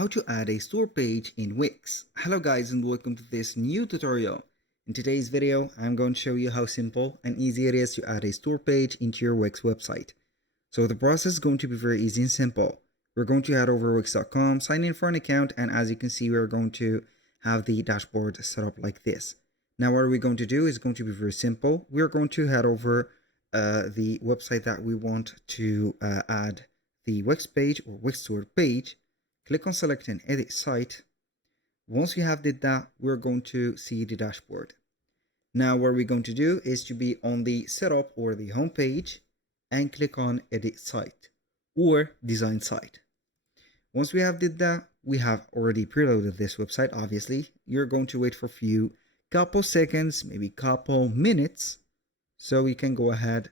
How to add a store page in Wix. Hello guys and welcome to this new tutorial. In today's video, I'm going to show you how simple and easy it is to add a store page into your Wix website. So the process is going to be very easy and simple. We're going to head over to wix.com, sign in for an account, and as you can see, we're going to have the dashboard set up like this. Now what we're going to do is going to be very simple. We're going to head over the website that we want to add the Wix page or Wix store page. Click on select and edit site. Once you have did that, we're going to see the dashboard. Now what we're going to do is to be on the setup or the home page and click on edit site or design site. Once we have did that, we have already preloaded this website. Obviously, you're going to wait for a couple seconds, maybe couple minutes, so you can go ahead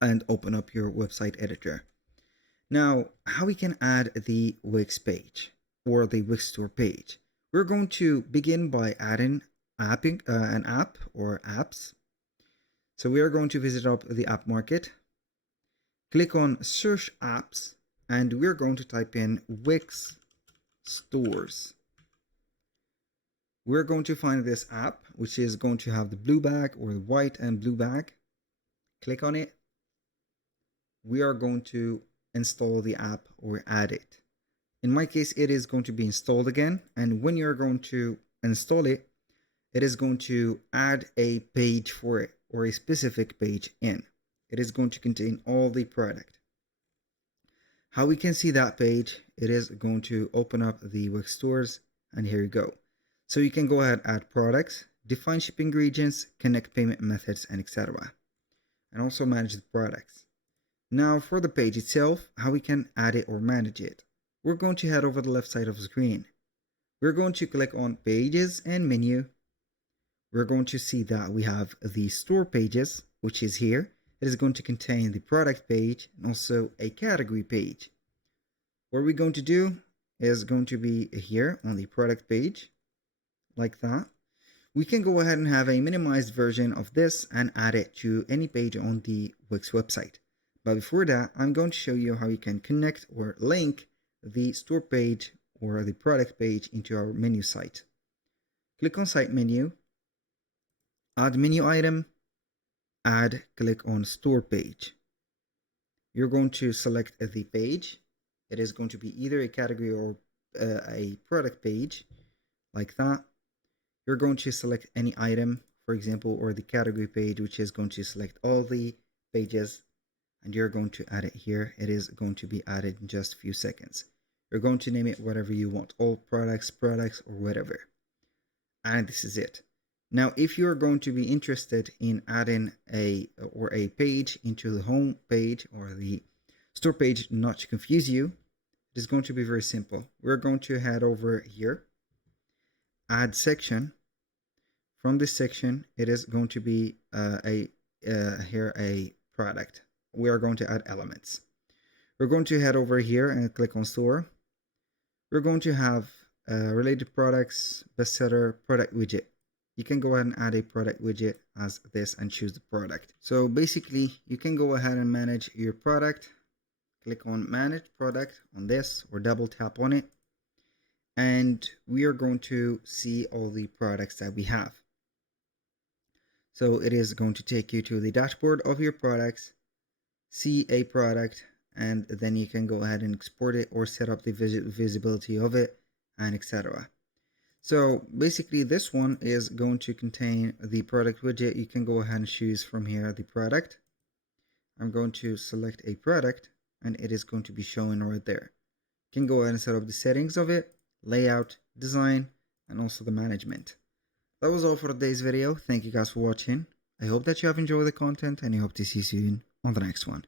and open up your website editor. Now, how we can add the Wix page or the Wix store page? We're going to begin by adding an app or apps. So we are going to visit up the app market, click on search apps, and we're going to type in Wix stores. We're going to find this app, which is going to have the blue bag or the white and blue bag. Click on it. We are going to install the app or add it. In my case, it is going to be installed again, and when you're going to install it, it is going to add a page for it or a specific page in. It is going to contain all the product. How we can see that page, it is going to open up the Wix stores, and here you go. So you can go ahead, add products, define shipping regions, connect payment methods, and etc. And also manage the products. Now for the page itself, how we can add it or manage it. We're going to head over the left side of the screen. We're going to click on pages and menu. We're going to see that we have the store pages, which is here. It is going to contain the product page and also a category page. What we're going to do is going to be here on the product page, like that. We can go ahead and have a minimized version of this and add it to any page on the Wix website. But before that, I'm going to show you how you can connect or link the store page or the product page into our menu site. Click on site menu, add menu item, click on store page. You're going to select the page. It is going to be either a category or a product page, like that. You're going to select any item, for example, or the category page, which is going to select all the pages, and you're going to add it here. It is going to be added in just a few seconds. You're going to name it whatever you want, all products, or whatever. And this is it. Now, if you're going to be interested in adding a page into the home page or the store page, not to confuse you, it is going to be very simple. We're going to head over here, add section. From this section, it is going to be here a product. We are going to add elements. We're going to head over here and click on store. We're going to have related products, bestseller, product widget. You can go ahead and add a product widget as this and choose the product. So basically, you can go ahead and manage your product. Click on manage product on this or double tap on it. And we are going to see all the products that we have. So it is going to take you to the dashboard of your products, see a product, and then you can go ahead and export it or set up the visibility of it, and etc. So basically this one is going to contain the product widget. You can go ahead and choose from here the product. I'm going to select a product and it is going to be showing right there. You can go ahead and set up the settings of it, layout, design, and also the management. That was all for today's video. Thank you guys for watching. I hope that you have enjoyed the content and I hope to see you soon on the next one.